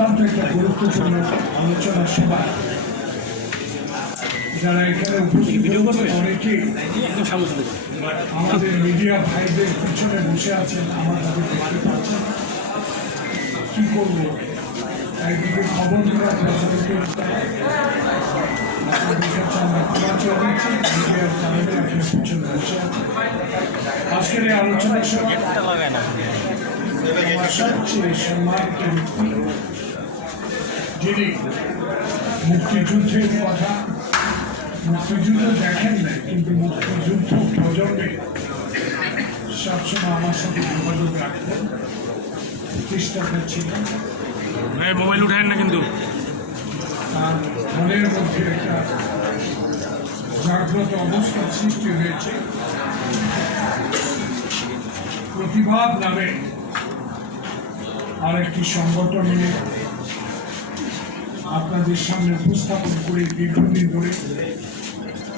অত্যন্ত একটা গুরুত্বপূর্ণ আলোচনা সভা। যারা এখানে উপস্থিত হয়েছেন অনেকেই আমাদের মিডিয়া ভাইদের পিছনে বসে আছেন, আমার তাদের দেখতে পাচ্ছেন। কি করবো, একদিকে খবর দেওয়া প্রচারিত আপনাদের কাছে আমরা ক্ষমা চেয়ে দিচ্ছি, মিডিয়ার চ্যানেলে আপনার পিছনে বসে আছেন। আজকের এই আলোচনা সভা আমার সবচেয়ে সম্মানিত ব্যক্তি, যিনি মুক্তিযুদ্ধের কথা, মুক্তিযুদ্ধ দেখেন নাই কিন্তু মুক্তিযুদ্ধ প্রজন্মে সবসময় আমার সাথে যোগাযোগ রাখতেন, প্রতিষ্ঠাতা ছিলেন। মোবাইল উঠায় না কিন্তু তার মনের মধ্যে একটা জাগ্রত অবস্থার সৃষ্টি হয়েছে। প্রতিবাদ নামে আরেকটি সংগঠন নিয়ে আপনাদের সামনে উপস্থাপন করে দীর্ঘদিন ধরে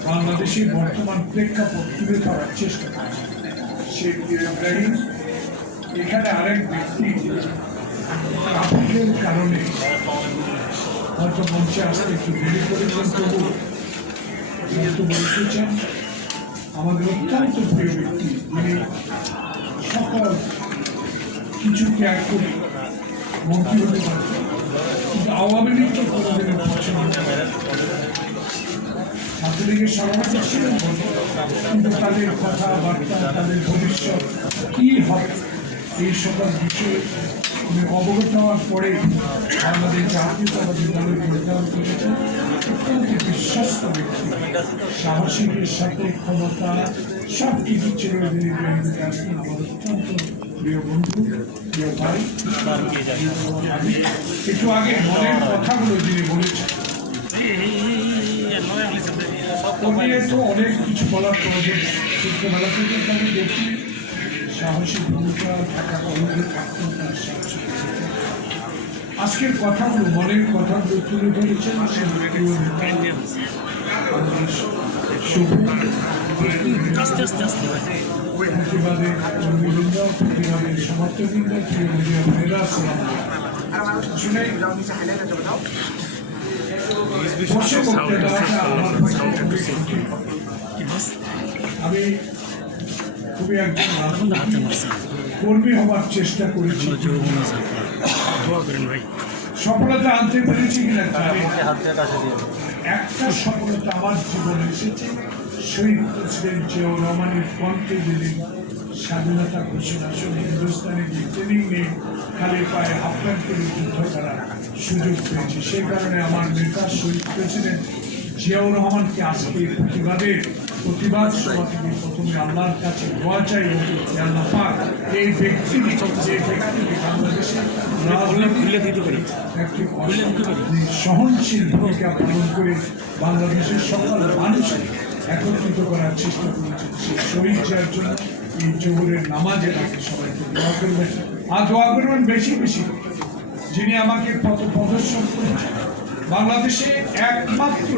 বাংলাদেশের বর্তমান প্রেক্ষাপট তুলে ধরার চেষ্টা করছে শেখ ইব্রাহিম। এখানে আরেক ব্যক্তি ট্রাফিকের কারণে হয়তো মঞ্চে আসতে একটু দেরি করেছেন, তবু বলতেছেন আমাদের অত্যন্ত প্রিয় ব্যক্তি, যিনি সকল কিছু ত্যাগ করে মন্ত্রী হতে পারতেন, কিন্তু আওয়ামী লীগকে কোনোদিনের পছন্দ ছাত্রলীগের সভাপতি ছিলেন, কিন্তু তাদের কথাবার্তা, তাদের ভবিষ্যৎ কী হবে এই সকল বিষয়ে উনি অবগত হওয়ার পরে আমাদের জাতীয়তাবাদী দলের নির্ধারণ করেছেন। অত্যন্ত বিশ্বস্ত ব্যক্তি, সাহসিকের সাথে ক্ষমতা সব কিছু ছিল। আসলেন আমার অত্যন্ত প্রিয় বন্ধু, প্রিয় ভাই। একটু আগে মনের কথাগুলো যিনি বলেছেন, তো অনেক কিছু বলার প্রয়োজন। ছোটবেলা থেকে তাকে দেখি সাহসী ভূমিকা থাকা কলেজে থাকতেন। তার আজকের কথাগুলো, মনের কথাগুলো তুলে ধরেছেন প্রতিবাদের কর্মীবৃন্দ, প্রতিবাদের সমর্থকবৃন্দ, প্রিয় মিডিয়া ভাইরা, আমি খুবই একজন কর্মী হবার চেষ্টা করেছি, সফলতা আনতে পেরেছি কিনা একটা সফলতা আমার জীবনে এসেছে। শহীদ প্রেসিডেন্ট জিয়াউর রহমানের কণ্ঠে যেদিন স্বাধীনতা ঘোষণা শুনে হিন্দুস্তানের যে ট্রেনিং নিয়ে খালি পায়ে হাফ প্যান্ট করে যুদ্ধ করার সুযোগ পেয়েছি। সেই কারণে আমার নেতা শহীদ প্রেসিডেন্ট জিয়াউর রহমানকে আজকে প্রতিবাদ সভা থেকে প্রথমে আল্লাহর কাছে দোয়া চাই, আল্লাহ পাক এই ব্যক্তিকে বাংলাদেশের একটি সহনশীল ভূমিকা পালন করে বাংলাদেশের সকল মানুষকে একত্রিত করার চেষ্টা করেছেন। সেই শহীদ জিয়ার জন্য এই জোহরের নামাজের আগে সবাইকে দোয়া করবেন, আর দোয়া করবেন বেশি বেশি। যিনি আমাকে পথ প্রদর্শন করেছেন, বাংলাদেশে একমাত্র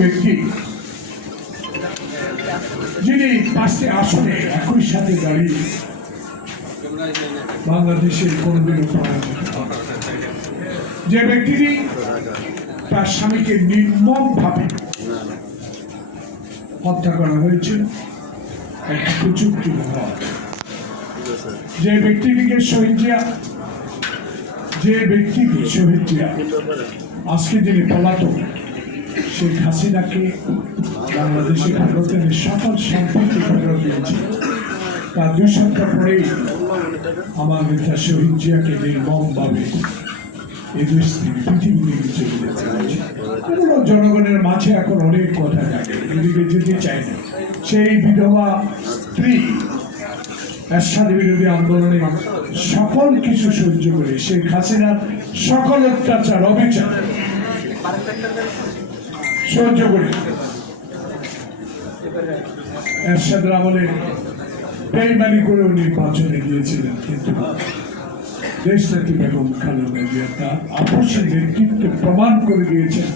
ব্যক্তি, যিনি 5টি আসনে একই সাথে দাঁড়িয়ে বাংলাদেশের কোনদিনও পরাজিত, যে ব্যক্তিটি তার স্বামীকে নির্মমভাবে হত্যা করা হয়েছে একটা প্রযুক্তি, যে ব্যক্তিটিকে শহীদ জিয়া আজকে যিনি পলাতক, শেখ হাসিনাকে বাংলাদেশে ভারতের সকল সম্পত্তি ফেরত দিয়েছে। তার 2 সপ্তাহ পরেই আমার নেতা শহীদ জিয়াকে নির্মমভাবে এই দেশ থেকে পৃথিবী থেকে চলে যেতে হয়েছে। জনগণের মাঝে এখন অনেক কথা থাকে, এদিকে যেতে চায় না। সেই বিধবা স্ত্রী এরশাদ বিরোধী আন্দোলনে সকল কিছু সহ্য করে, শেখ হাসিনার সকল অত্যাচার অবিচার সহ্য করে এরশাদের আমলে বেইমানি করেও নির্বাচনে গিয়েছিলেন, কিন্তু দেশটাকে বেগম খালেদা জিয়া তার আপসের নেতৃত্বে প্রমাণ করে দিয়েছেন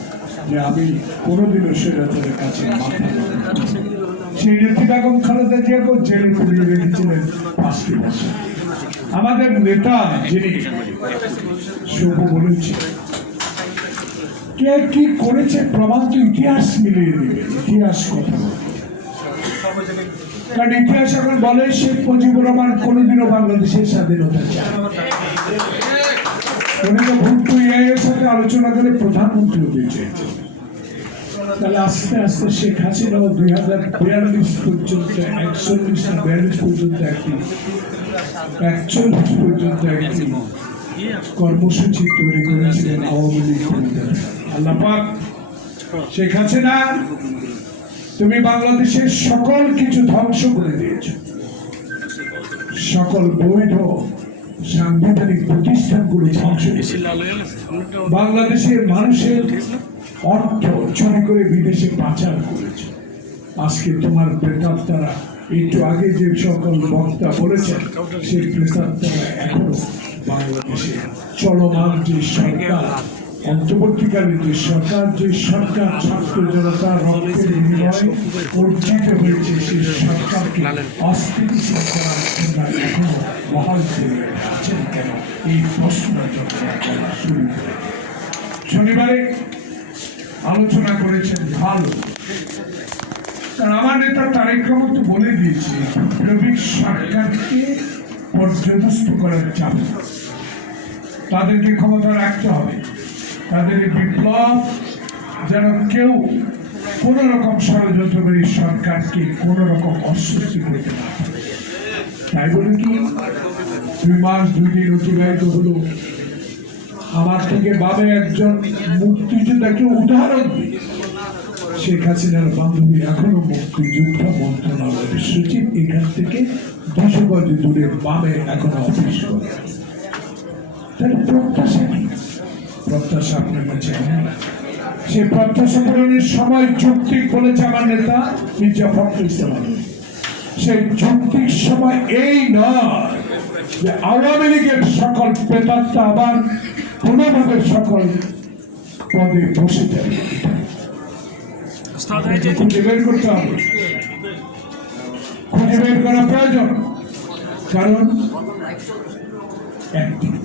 যে আমি কোনোদিনও স্বৈরাচারের কাছে মাথা সেই নেত্রী বেগম খালেদা জিয়াকে জেলে পুড়িয়ে রেখেছিলেন 5টি বছর। আমাদের নেতা যিনি শুভ বলেছেন কে কি করেছে প্রমাণ তো ইতিহাস মিলিয়ে দেবে, ইতিহাস কথা বলবে। কারণ ইতিহাস এখন বলে শেখ মুজিবুর রহমান কোনোদিনও বাংলাদেশের স্বাধীনতা চায়। উনি তো ভুট্টো এর সাথে আলোচনা করে প্রধানমন্ত্রী হতে চেয়েছেন। তাহলে আস্তে আস্তে শেখ হাসিনা 2042 পর্যন্ত 41 না 42 পর্যন্ত একটি 41 পর্যন্ত একটি কর্মসূচি তৈরি করেছিলেন আওয়ামী লীগ বিরোধী। আল্লাহ পাক শেখ হাসিনা তুমি বাংলাদেশের সকল কিছু ধ্বংস করে দিয়েছ, সকল বৈধ সাংবিধানিক প্রতিষ্ঠানগুলো ধ্বংস করেছে, বাংলাদেশের মানুষের অর্থ চুরি করে বিদেশে পাচার করেছে। আজকে তোমার প্রেতাত্মারা একটু আগে যে সকল বক্তা বলেছেন সেই প্রেতাত্মারা এখনো বাংলাদেশে চলমান যে সরকার, অন্তর্বর্তীকালীন যে সরকার ছাত্র জনতা রক্তের বিনিময়ে অর্জিত হয়েছে সেই সরকারকে অস্থিতিশীল করার জন্য এখনো বহাল করে আছেন কেন, এই প্রশ্নের জন্য বলা শুরু করে। শনিবারে আলোচনা করেছেন ভালো, কারণ আমার নেতা তারেক রহমান তো বলে দিয়েছে বিপ্লবিক সরকারকে পর্যদস্ত করার চাপ, তাদেরকে ক্ষমতা রাখতে হবে, তাদের এই বিপ্লব যেন কেউ কোন রকম ষড়যন্ত্র করে সরকারকে কোন রকম অস্বস্তি করতে না পারে। তাই বলে কি 2 মাস 2 দিন অতিবাহিত হলো, আমার থেকে বাবে একজন মুক্তিযোদ্ধাকে উদাহরণ দিই, শেখ হাসিনার বান্ধবী এখনো মুক্তিযুদ্ধ মন্ত্রণালয়ের সচিব, এখান থেকে 200 গজ দূরে বাবে এখনো অফিস করে। তাহলে প্রত্যাশা কি? প্রত্যাশা আপনার কাছে সেই প্রত্যাশা পূরণের সময় যৌক্তিক বলেছে আমার নেতা মির্জা ফখরুল ইসলাম আলমগীর। সেই যৌক্তিক সময় এই নয় যে আওয়ামী লীগের সকল প্রেতাত্মা আবার পুনঃভাবে সকল পদে বসে যাবে। খুঁজে বের করতে হবে, খুঁজে বের করা প্রয়োজন। কারণ একদিকে